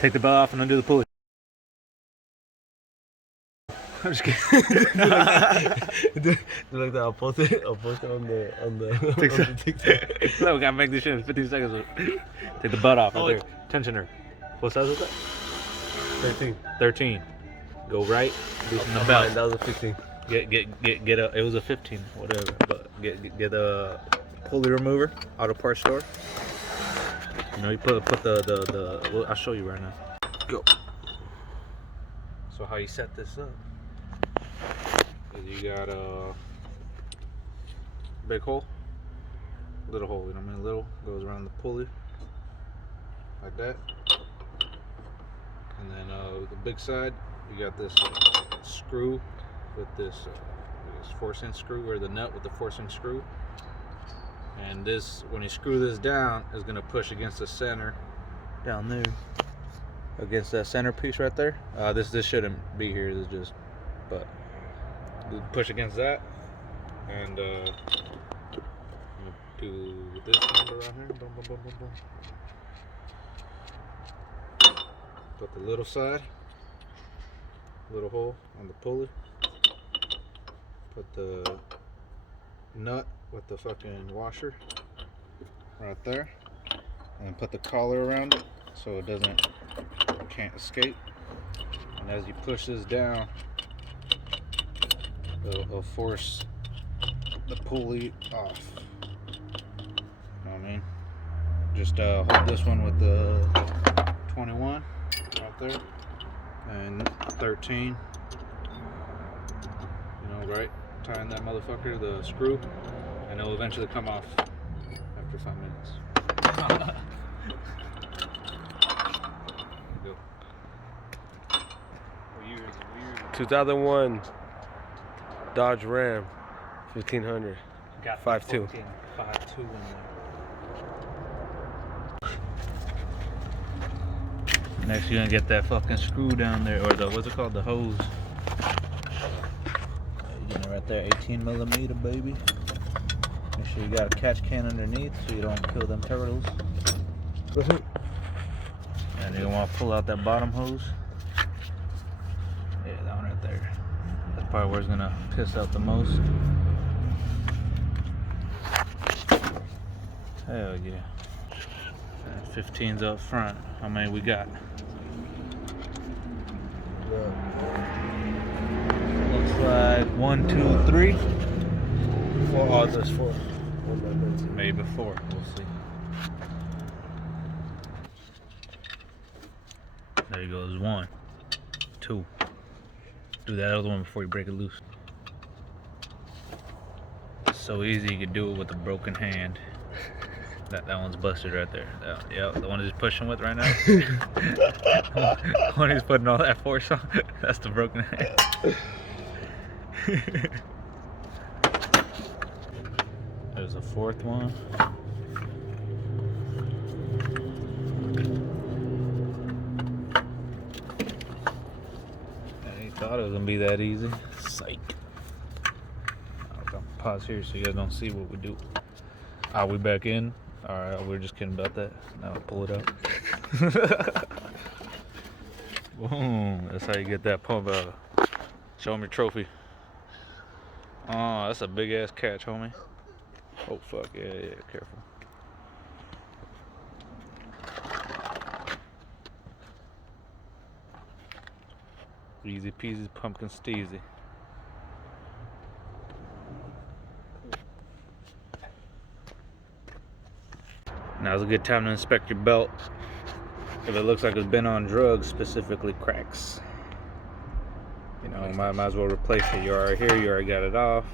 Take the belt off and undo the pulley. I'm just kidding. Like that, I'll post it on the TikTok. No, we gotta make this shit in 15 seconds. Take the butt off right there. Tensioner. What size is that? 13. 13. Go right, loosen the Oh, belt. man, that was a 15. Get a. It was a 15, whatever. But get a pulley remover, auto parts store. You know, you put the. Well, I'll show you right now. Go. So how you set this up? Is you got a big hole, little hole. You know what I mean? Little goes around the pulley like that, and then the big side, you got this screw with this 4-inch screw, or the nut with the 4-inch screw. And this, when you screw this down, is gonna push against the center down there, against that center piece right there. This shouldn't be here. This is just, but push against that, and do this number right here. Boom, boom, boom, boom, boom. Put the little side, little hole on the pulley. Put the nut with the fucking washer right there, and put the collar around it so it can't escape. And as you push this down, it'll force the pulley off. You know what I mean? Just hold this one with the 21 right there, and 13. You know, right? Tying that motherfucker to the screw, and it'll eventually come off after 5 minutes. Go. 2001 Dodge Ram 1500. Got 5.2. 5.2 in there. Next, you're gonna get that fucking screw down there, or the, what's it called, the hose. You're getting it right there, 18 millimeter, baby. Make sure you got a catch can underneath so you don't kill them turtles. And you're gonna want to pull out that bottom hose. Yeah, that one right there. That's probably where it's gonna piss out the most. Hell yeah. 15's up front. How many we got? Looks like 1, 2, 3. 4 odds, there's 4. Maybe 4. We'll see. There goes 1, 2. Do that other one before you break it loose. It's so easy, you could do it with a broken hand. That one's busted right there. Yeah, the one he's pushing with right now. The one he's putting all that force on. That's the broken hand. There's a 4th one. I ain't thought it was gonna be that easy. Psych. I'll pause here so you guys don't see what we do. Are we back in? Alright, we're just kidding about that. Now pull it out. Boom. That's how you get that pump out. Show me your trophy. Oh, that's a big ass catch, homie. Oh fuck, yeah, careful. Easy peasy pumpkin steezy. Now's a good time to inspect your belt. If it looks like it's been on drugs, specifically cracks, you know, might as well replace it. You're already here, you already got it off.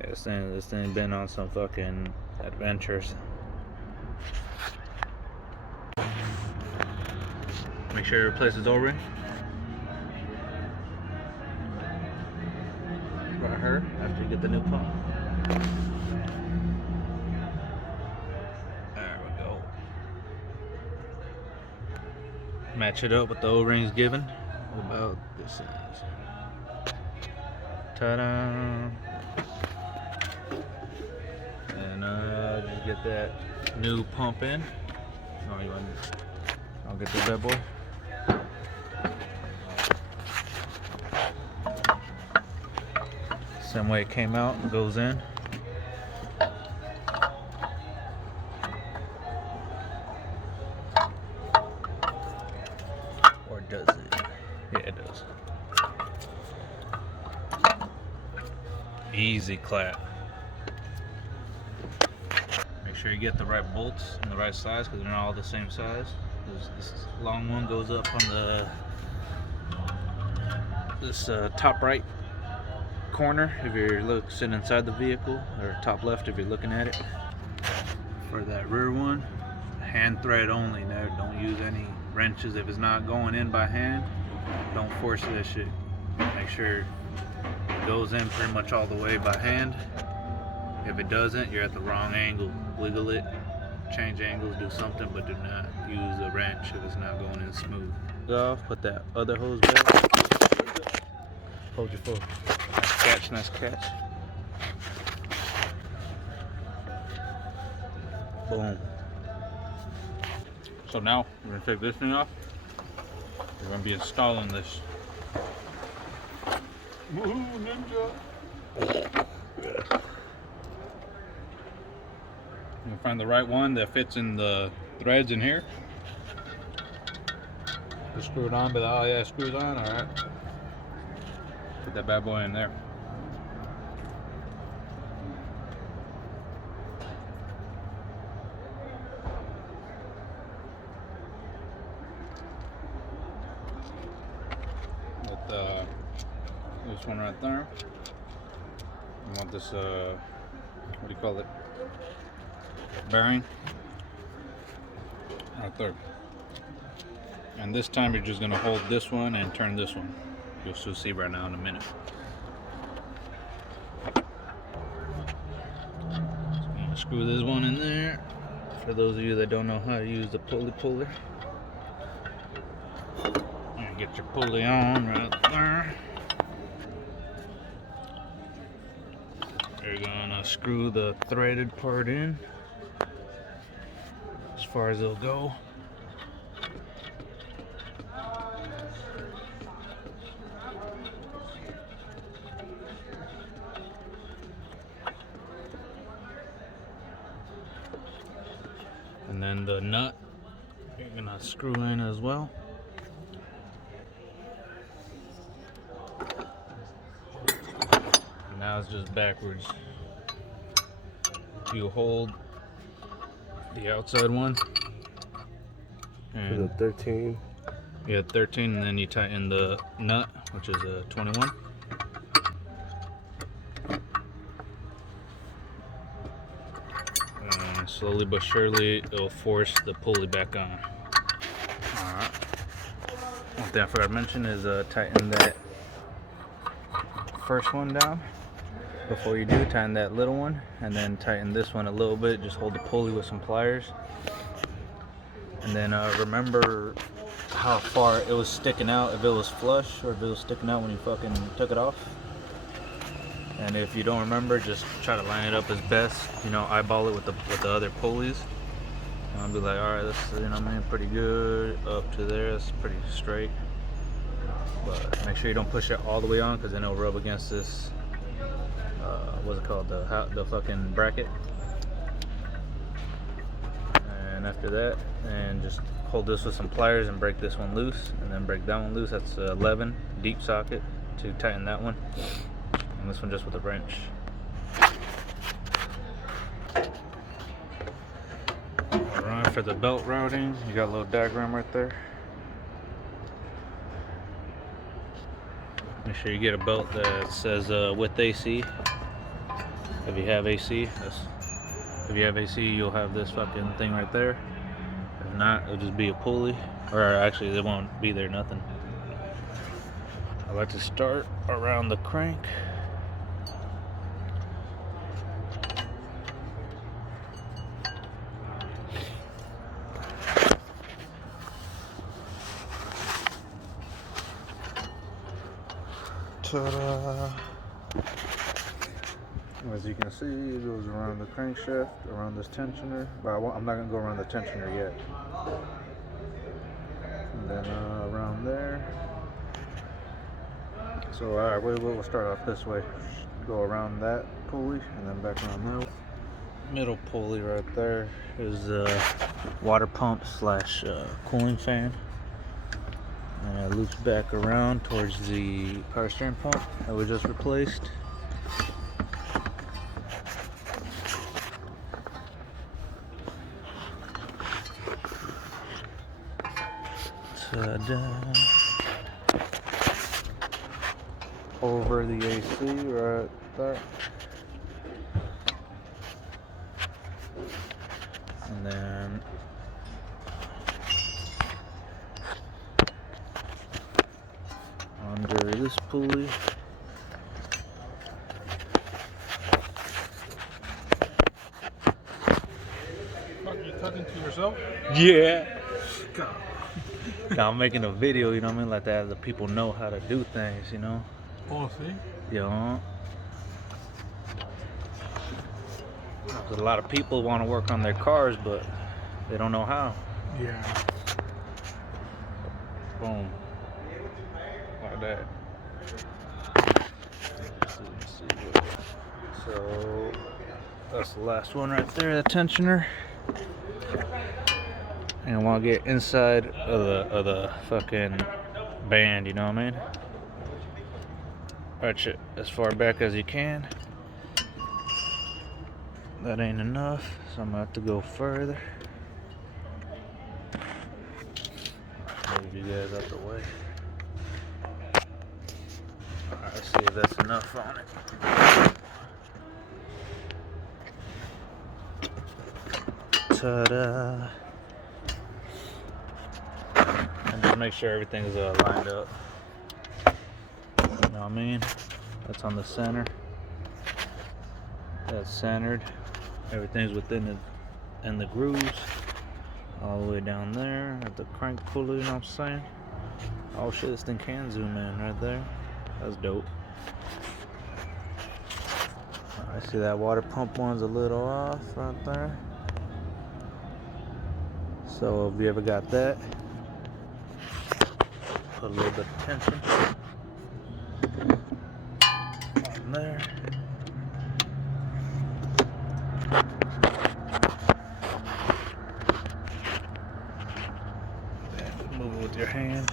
Yeah, this thing been on some fucking adventures. Make sure you replace his O-ring. Right here, after you get the new pump. There we go. Match it up with the O-rings given. About this size. Ta-da! And just get that new pump in. Oh, I'll get the bad boy. Same way it came out and goes in. Or does it? Yeah, it does. Easy clap. Make sure you get the right bolts and the right size because they're not all the same size. This long one goes up on this top right corner if you're sitting inside the vehicle, or top left if you're looking at it. For that rear one, hand thread only. There, don't use any wrenches. If it's not going in by hand, don't force that shit. Make sure it goes in pretty much all the way by hand. If it doesn't, you're at the wrong angle. Wiggle it, change angles, do something, but do not use a wrench if it's not going in smooth. Off, put that other hose back. Hold your phone. Nice catch. Boom. So now we're gonna take this thing off. We're gonna be installing this. Ninja. You'll find the right one that fits in the threads in here. Just screw it on, but oh yeah, screws on. All right. Put that bad boy in there. This one right there. You want this what do you call it? Bearing right there. And this time you're just gonna hold this one and turn this one. You'll still see right now in a minute. So I'm gonna screw this one in there. For those of you that don't know how to use the pulley. And get your pulley on right there. You're gonna screw the threaded part in as far as it'll go. And then the nut you're gonna screw in as well. Now it's just backwards. You hold the outside one and 13. Yeah, 13, and then you tighten the nut, which is a 21. And slowly but surely it'll force the pulley back on. Alright. One thing I forgot to mention is tighten that first one down. Before you do, tighten that little one, and then tighten this one a little bit. Just hold the pulley with some pliers, and then remember how far it was sticking out, if it was flush or if it was sticking out when you fucking took it off. And if you don't remember, just try to line it up as best, you know, eyeball it with the other pulleys. And I'll be like, all right, that's, you know what I mean, pretty good up to there. That's pretty straight, but make sure you don't push it all the way on, because then it'll rub against this what's it called, the fucking bracket. And after that, and just hold this with some pliers and break this one loose, and then break that one loose. That's 11 deep socket to tighten that one, and this one just with a wrench. Alright, for the belt routing, you got a little diagram right there. Make sure you get a belt that says with AC. If you have AC, if you have AC, you'll have this fucking thing right there. If not, it'll just be a pulley, or actually, it won't be there, nothing. I like to start around the crank. Ta-da! As you can see, it goes around the crankshaft, around this tensioner, but I'm not going to go around the tensioner yet. And then around there. So alright, we'll start off this way. Go around that pulley and then back around that. Middle pulley right there is a water pump slash cooling fan. And it loops back around towards the power steering pump that we just replaced. Ta-da. Over the AC right there. And then under this pulley. Fuck, you talking to yourself? Yeah. God. Now I'm making a video, you know what I mean, like that, the people know how to do things, you know. Oh, see? You know. 'Cause a lot of people want to work on their cars, but they don't know how. Yeah. Boom. Like that. Let's see. So that's the last one right there, the tensioner. And I want to get inside of the fucking band, you know what I mean? Arch it as far back as you can. That ain't enough, so I'm gonna have to go further. Move you guys out the way. Alright, let's see if that's enough on it. Ta-da! And just make sure everything's lined up. You know what I mean? That's on the center. That's centered. Everything's within the grooves. All the way down there at the crank pulley, you know what I'm saying? Oh shit, this thing can zoom in right there. That's dope. I see that water pump one's a little off right there. So if you ever got that, put a little bit of tension on there. Move it with your hand.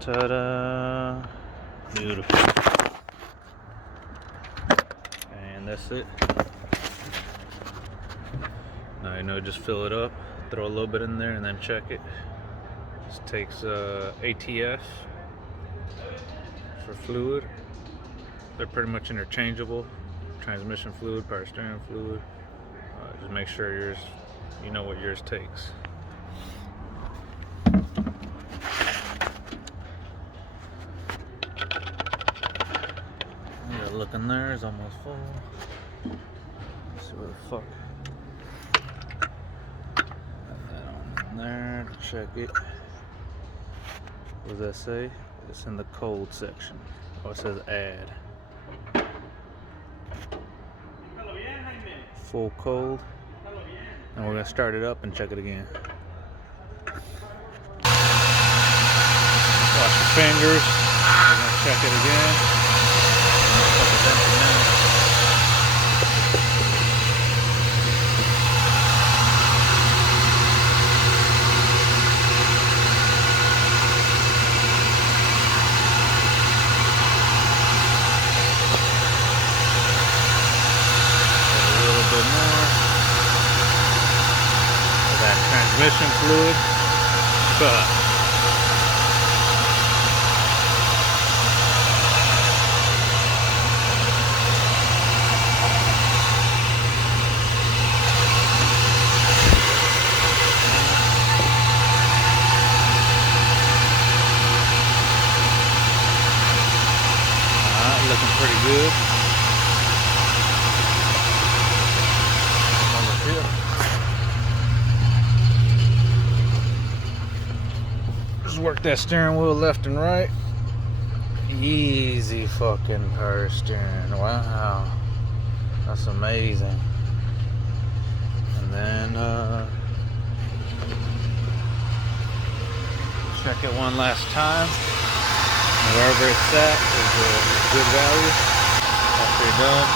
Ta-da! Beautiful. And that's it. Now you know, just fill it up, throw a little bit in there, and then check it. This takes ATF for fluid. They're pretty much interchangeable. Transmission fluid, power steering fluid. Just make sure yours, you know what yours takes. Yeah, look in there, it's almost full. Let's see where the fuck. Put that on there to check it. What does that say? It's in the cold section. Oh, it says add. Full cold. And we're gonna start it up and check it again. Wash your fingers. We're gonna check it again. Transmission fluid. Alright, looking pretty good. Over here. Work that steering wheel left and right. Easy fucking power steering. Wow. That's amazing. And then check it one last time. Wherever it's at is a good value. After you're done.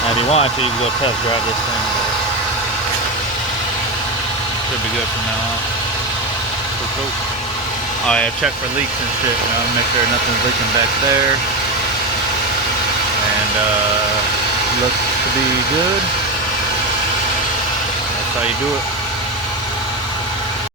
Now if you want to, you can go test drive this thing, but should be good from now on. Cool. Oh yeah, check for leaks and shit, you know, make sure nothing's leaking back there. And looks to be good. That's how you do it.